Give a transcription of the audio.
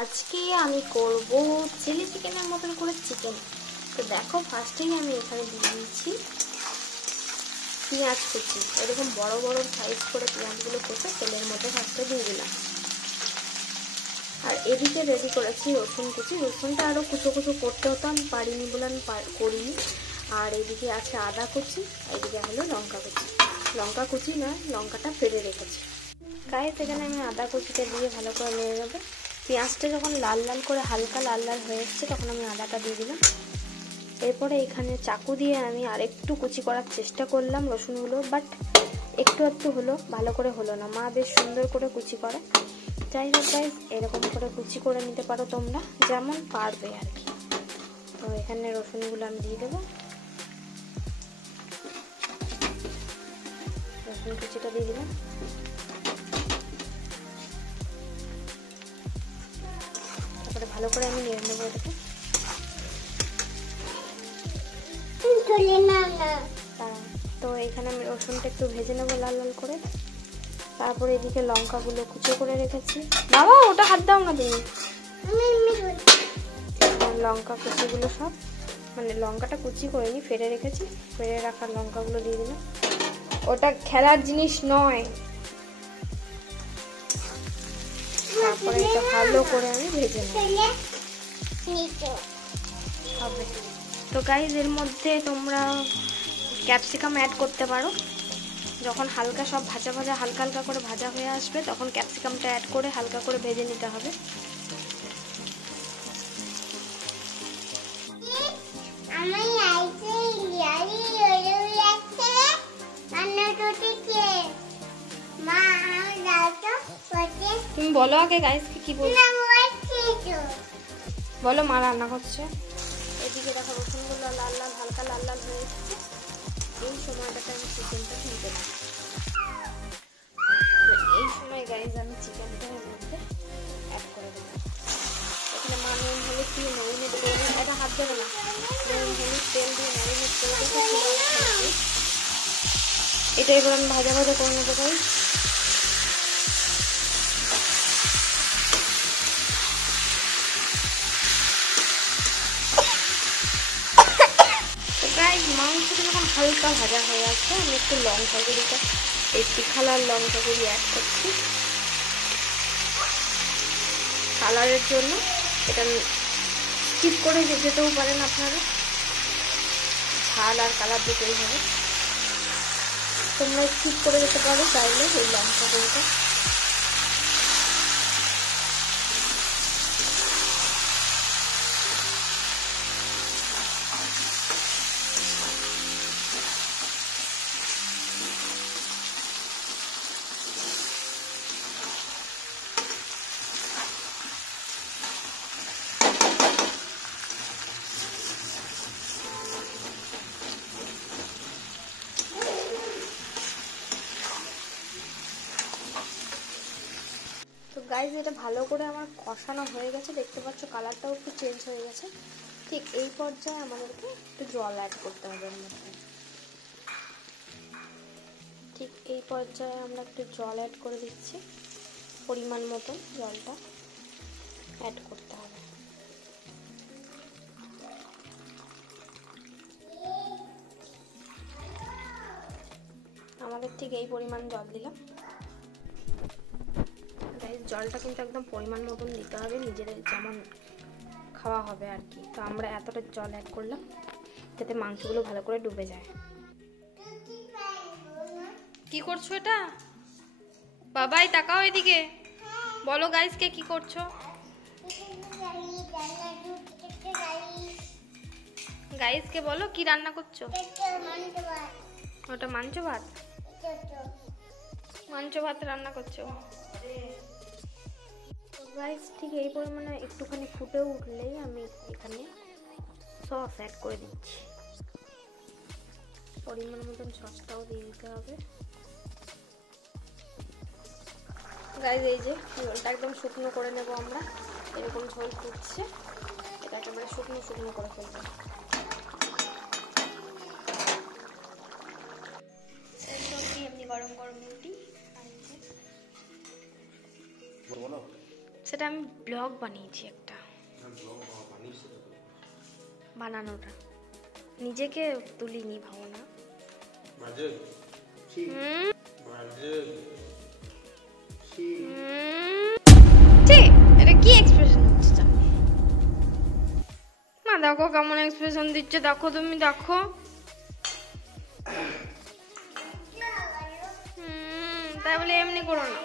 আজকে আমি করব চিলি চিকেনের মতন করে চিকেন। তো দেখো ফার্স্টেই আমি এখানে দিয়ে দিচ্ছি পেঁয়াজ কুচি। এরকম বড় বড় সাইজ করে পেঁয়াজগুলো কেটে তেলের মধ্যে ফার্স্টে দিয়ে দিলাম। আর এদিকে রেডি করেছি রসুন কুচি। রসুনটা আরও কুচো কুচো করতে হতো, আমি পারিনি বলে আমি করিনি। আর এদিকে আছে আদা কুচি, এদিকে হলো লঙ্কা কুচি। লঙ্কা কুচি না, লঙ্কাটা ফেলে রেখেছি। গায়ে সেখানে আমি আদা কুচিটা দিয়ে ভালো করে নেড়ে নেবো। পেঁয়াজটা যখন লাল লাল করে হালকা লাল লাল হয়ে এসছে তখন আমি আদাটা দিয়ে দিলাম। এরপরে এখানে চাকু দিয়ে আমি আরেকটু কুচি করার চেষ্টা করলাম রসুনগুলো, বাট একটু হলো, ভালো করে হলো না। মা বেশ সুন্দর করে কুচি করে। যাই হোক গাইস, এরকম করে কুচি করে নিতে পারো তোমরা যেমন পারবে আর কি। তো এখানে রসুনগুলো আমি দিয়ে দেবো, রসুন কুচিটা দিয়ে দিলাম। তারপরে ভালো করে আমি নেড়ে নেবো এটাকে। তো এখানে আমি রসুনটা একটু ভেজে নেবো লাল লাল করে। তারপরে এদিকে লঙ্কাগুলো কুচো করে রেখেছি। বাবা ওটা হাত দাও না তুমি। লঙ্কা কুচিগুলো সব, মানে লঙ্কাটা কুচি করে নি, ফেলে রেখেছি। ফেলে রাখা লঙ্কাগুলো দিয়ে দিলাম। ওটা খেলার জিনিস নয়। তারপরে এটা ভালো করে আমি ভেজে নেব হবে। তো গাইস, এর মধ্যে তোমরা ক্যাপসিকাম অ্যাড করতে পারো। যখন হালকা সব ভাজা ভাজা হালকা হালকা করে ভাজা হয়ে আসবে তখন ক্যাপসিকামটা অ্যাড করে হালকা করে ভেজে নিতে হবে। তুমি বলো আগে গাইসকে কি বলছো, বলো। মা রান্না করছে। এদিকে দেখো রসুনগুলো লাল লাল হালকা লাল লাল হয়ে এসেছে। এই সময়টাতে আমি চিকেনটা নিতে পারি। তো এই সময় গাইস আমি চিকেনটা এর মধ্যে অ্যাড করে দেবো। এখানে মা নুন হলুদ দিয়ে ম্যারিনেট করে দেবো। এটা হাত দেবে না, নুন হলুদ তেল দিয়ে ম্যারিনেট করে দেবো। এটা এবার আমি ভাজা ভাজা করে নেবো গাইস। মাংসটা যখন হালকা ভাজা হয়ে আসছে আমি একটু লঙ্কা গুঁড়িটা, এই তিখালার লঙ্কা গুঁড়ি অ্যাড করছি কালারের জন্য। এটা স্কিপ করে যেতেও পারেন আপনারা, ঝাল আর কালার দুটোই হবে। তোমরা স্কিপ করে যেতে পারো চাইলে এই লঙ্কা গুঁড়িটা। গাইজ এটা ভালো করে আমার কষানো হয়ে গেছে, দেখতে পাচ্ছ কালারটাও একটু চেঞ্জ হয়ে গেছে। ঠিক এই পর্যায়ে আমাদেরকে একটু জল অ্যাড করতে হবে এর মধ্যে। ঠিক এই পর্যায়ে আমরা একটু জল অ্যাড করে দিচ্ছি, পরিমাণ মতো জলটা অ্যাড করতে হবে। আমাদের ঠিক এই পরিমাণ জল দিলাম। জলটা কিন্তু একদম পরিমাণ মতন দিতে হবে, নিজেদের যেমন খাওয়া হবে আর কি। তো আমরা এতটা জল অ্যাড করলাম যাতে মাংসগুলো ভালো করে ডুবে যায়। কি করছো এটা? বাবাই তাকাও এদিকে, বলো গাইসকে কি করছো। গাইসকে বলো কি রান্না করছো। ওটা মাংস ভাত, মাংস ভাত রান্না করছো। গাইস ঠিক এই পরিমাণে একটুখানি ফুটে উঠলেই আমি এখানে সস অ্যাড করে দিচ্ছি। পরিমাণ মতন সসটাও দিয়ে দিতে হবে। গাইস এই যে ঝোলটা একদম শুকনো করে নেব আমরা। এরকম ঝোল ফুটছে, এটা একেবারে শুকনো শুকনো করে ফেলবো। গরম গরম রুটি। সেটা আমি ব্লগ বানিয়েছি একটা, বানানোটা নিজেকে তুলিনি, ভাবো না। এটা কি এক্সপ্রেশন হচ্ছে? মা দেখো কেমন এক্সপ্রেশন দিচ্ছে, দেখো তুমি দেখো। তাই বলে এমনি করো না।